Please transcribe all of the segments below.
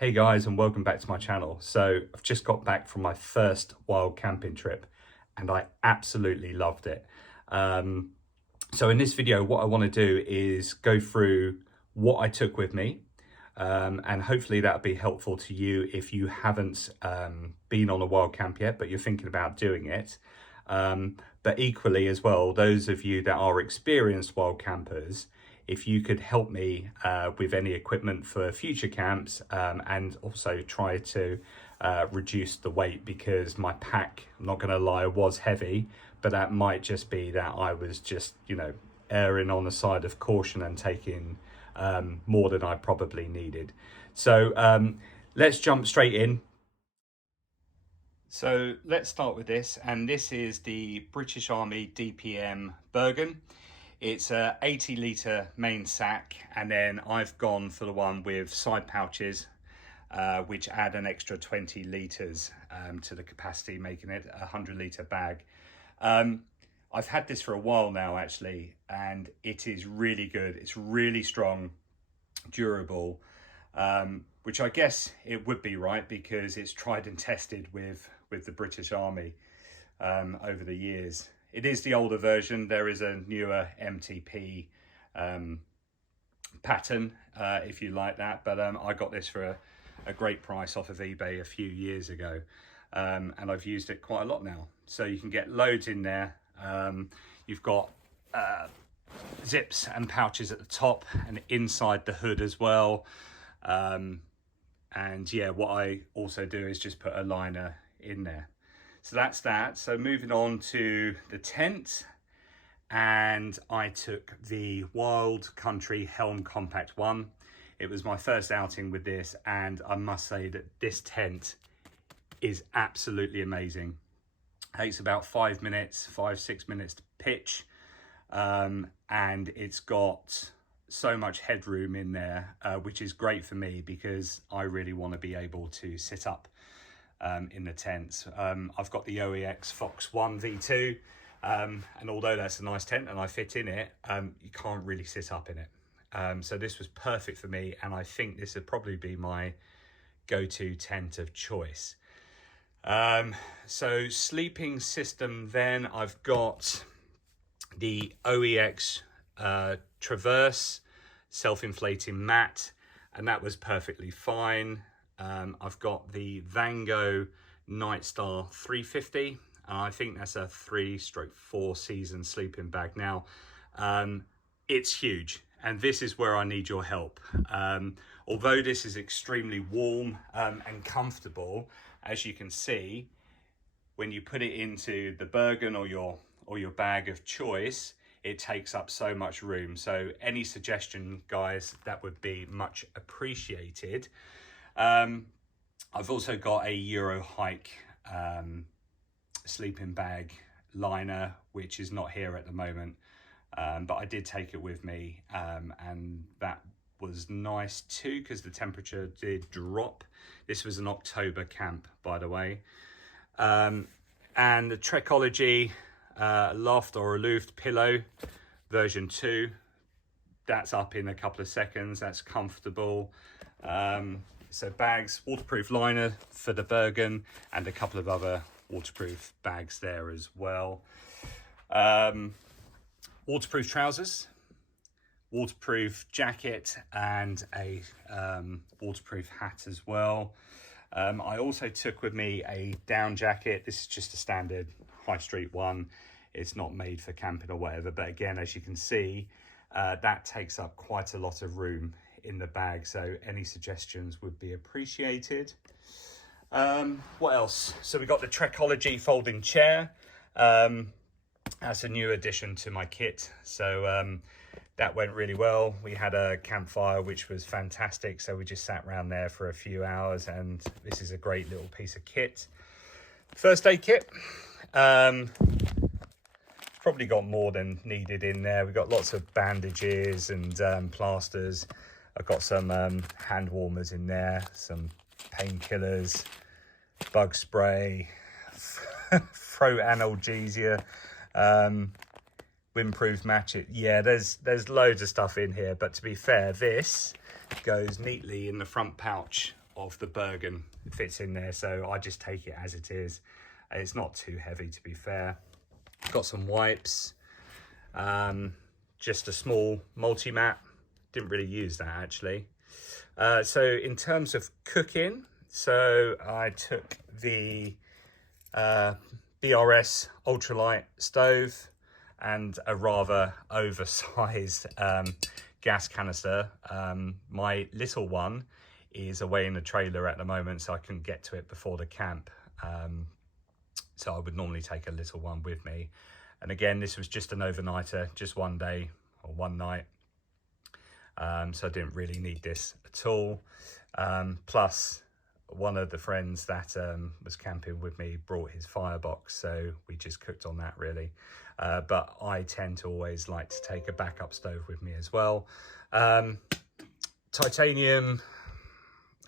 Hey guys, and welcome back to my channel. So I've just got back from my first wild camping trip and I absolutely loved it. So in this video, what I want to do is go through what I took with me, and hopefully that'll be helpful to you if you haven't been on a wild camp yet, but you're thinking about doing it. But equally as well, those of you that are experienced wild campers, if you could help me with any equipment for future camps, and also try to reduce the weight, because my pack, I'm not going to lie, was heavy, but that might just be that I was just, erring on the side of caution and taking more than I probably needed. So let's jump straight in. So let's start with this, and this is the British Army DPM Bergan. It's a 80 litre main sack, and then I've gone for the one with side pouches, which add an extra 20 litres to the capacity, making it a 100 litre bag. I've had this for a while now actually, and it is really good. It's really strong, durable, which I guess it would be, right, because it's tried and tested with the British Army over the years. It is the older version. There is a newer MTP pattern, if you like that, but I got this for a great price off of eBay a few years ago, and I've used it quite a lot now. So you can get loads in there. You've got zips and pouches at the top and inside the hood as well. And yeah, what I also do is just put a liner in there. So that's that. So moving on to the tent, and I took the Wild Country Helm Compact one. It was my first outing with this, and I must say that this tent is absolutely amazing. It takes about 5 minutes, 5-6 minutes to pitch, and it's got so much headroom in there, which is great for me because I really want to be able to sit up in the tents. I've got the OEX Fox 1 V2, and although that's a nice tent and I fit in it, you can't really sit up in it. So this was perfect for me, and I think this would probably be my go-to tent of choice. So sleeping system, then I've got the OEX Traverse Self-Inflating Mat, and that was perfectly fine. I've got the Vango Nitestar 350, and I think that's a 3/4 season sleeping bag. Now, it's huge, and this is where I need your help. Although this is extremely warm and comfortable, as you can see, when you put it into the Bergan or your bag of choice, it takes up so much room. So any suggestion, guys, that would be much appreciated. I've also got a Eurohike sleeping bag liner, which is not here at the moment, but I did take it with me, and that was nice too because the temperature did drop. This was an October camp, by the way. And the Trekology Loft or Aluft pillow version 2, that's up in a couple of seconds. That's comfortable. So bags, waterproof liner for the Bergan, and a couple of other waterproof bags there as well. Waterproof trousers, waterproof jacket, and a waterproof hat as well. I also took with me a down jacket. This is just a standard high street one. It's not made for camping or whatever, but again, as you can see, that takes up quite a lot of room in the bag, so any suggestions would be appreciated. What else? So we got the Trekology folding chair. That's a new addition to my kit, so that went really well. We had a campfire, which was fantastic, so we just sat around there for a few hours, and this is a great little piece of kit. First aid kit. Probably got more than needed in there. We've got lots of bandages and plasters. I've got some hand warmers in there, some painkillers, bug spray, throat analgesia, windproof match. Yeah, there's loads of stuff in here, but to be fair, this goes neatly in the front pouch of the Bergan fits in there, so I just take it as it is. It's not too heavy, to be fair. Got some wipes, just a small Multimat. Didn't really use that actually. So in terms of cooking, so I took the BRS Ultralight Stove and a rather oversized gas canister. My little one is away in the trailer at the moment, so I couldn't get to it before the camp. So I would normally take a little one with me. And again, this was just an overnighter, just one day or one night. So I didn't really need this at all. Plus, one of the friends that was camping with me brought his firebox, so we just cooked on that really. But I tend to always like to take a backup stove with me as well. Titanium,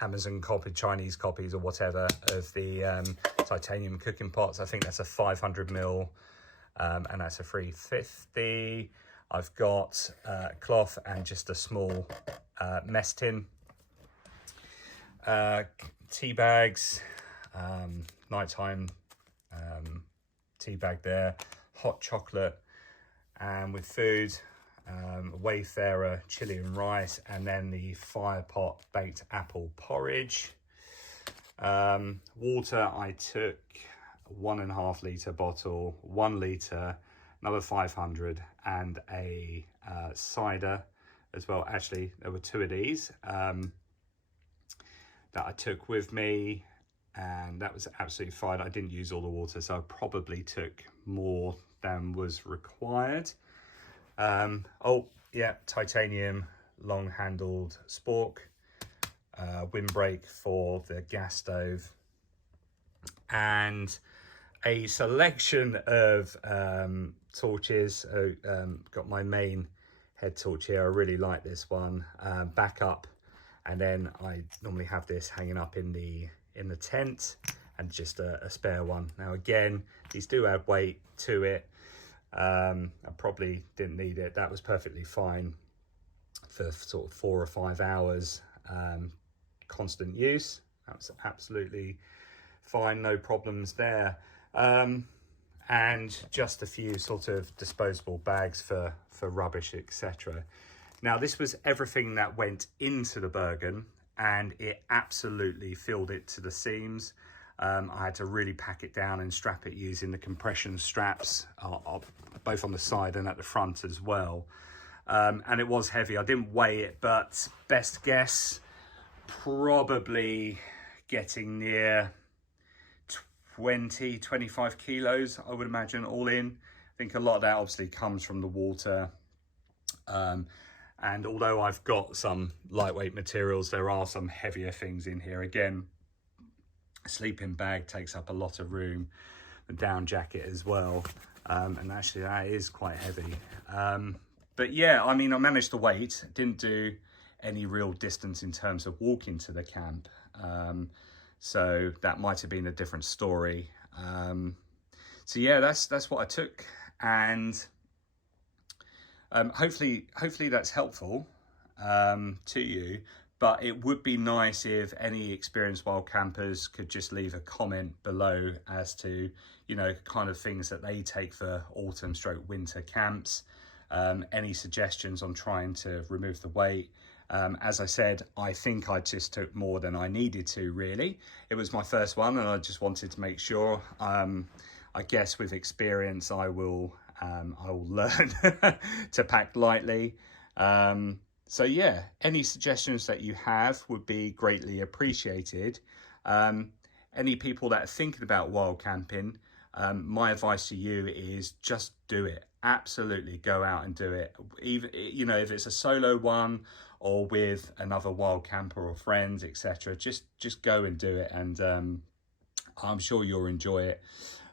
Amazon copy, Chinese copies or whatever of the titanium cooking pots. I think that's a 500 ml and that's a 350. I've got cloth and just a small mess tin. Tea bags, nighttime tea bag there, hot chocolate, and with food, Wayfarer chili and rice, and then the fire pot baked apple porridge. Water, I took 1.5 litre bottle, 1 litre, another 500, and a cider as well. Actually, there were 2 of these that I took with me, and that was absolutely fine. I didn't use all the water, so I probably took more than was required. Oh yeah, titanium long-handled Spork, Windbreak for the gas stove, and a selection of torches. Got my main head torch here. I really like this one. Backup, and then I normally have this hanging up in the tent, and just a spare one. Now again, these do add weight to it. I probably didn't need it. That was perfectly fine for sort of 4 or 5 hours constant use. That was absolutely fine, no problems there. And just a few sort of disposable bags for rubbish, etc. Now this was everything that went into the Bergan, and it absolutely filled it to the seams. I had to really pack it down and strap it using the compression straps, both on the side and at the front as well. And it was heavy. I didn't weigh it, but best guess, probably getting near 20-25 kilos, I would imagine, all in. I think a lot of that obviously comes from the water. And although I've got some lightweight materials, there are some heavier things in here. Again, a sleeping bag takes up a lot of room, the down jacket as well. And actually that is quite heavy. But yeah, I mean, I managed to wait, didn't do any real distance in terms of walking to the camp. So that might have been a different story. So yeah, that's what I took, and hopefully that's helpful to you. But it would be nice if any experienced wild campers could just leave a comment below as to, you know, kind of things that they take for autumn/winter camps. Any suggestions on trying to remove the weight. As I said, I think I just took more than I needed to, really. It was my first one, and I just wanted to make sure. I guess with experience, I will learn to pack lightly. So yeah, any suggestions that you have would be greatly appreciated. Any people that are thinking about wild camping, my advice to you is just do it. Absolutely go out and do it. Even, you know, if it's a solo one or with another wild camper or friends, etc., just go and do it, and I'm sure you'll enjoy it.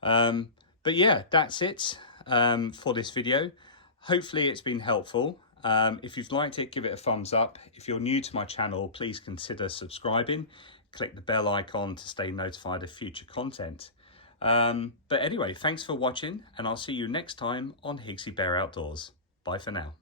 But yeah, that's it for this video. Hopefully it's been helpful. If you've liked it, give it a thumbs up. If you're new to my channel, please consider subscribing. Click the bell icon to stay notified of future content. But anyway, thanks for watching, and I'll see you next time on Higgsybear Outdoors. Bye for now.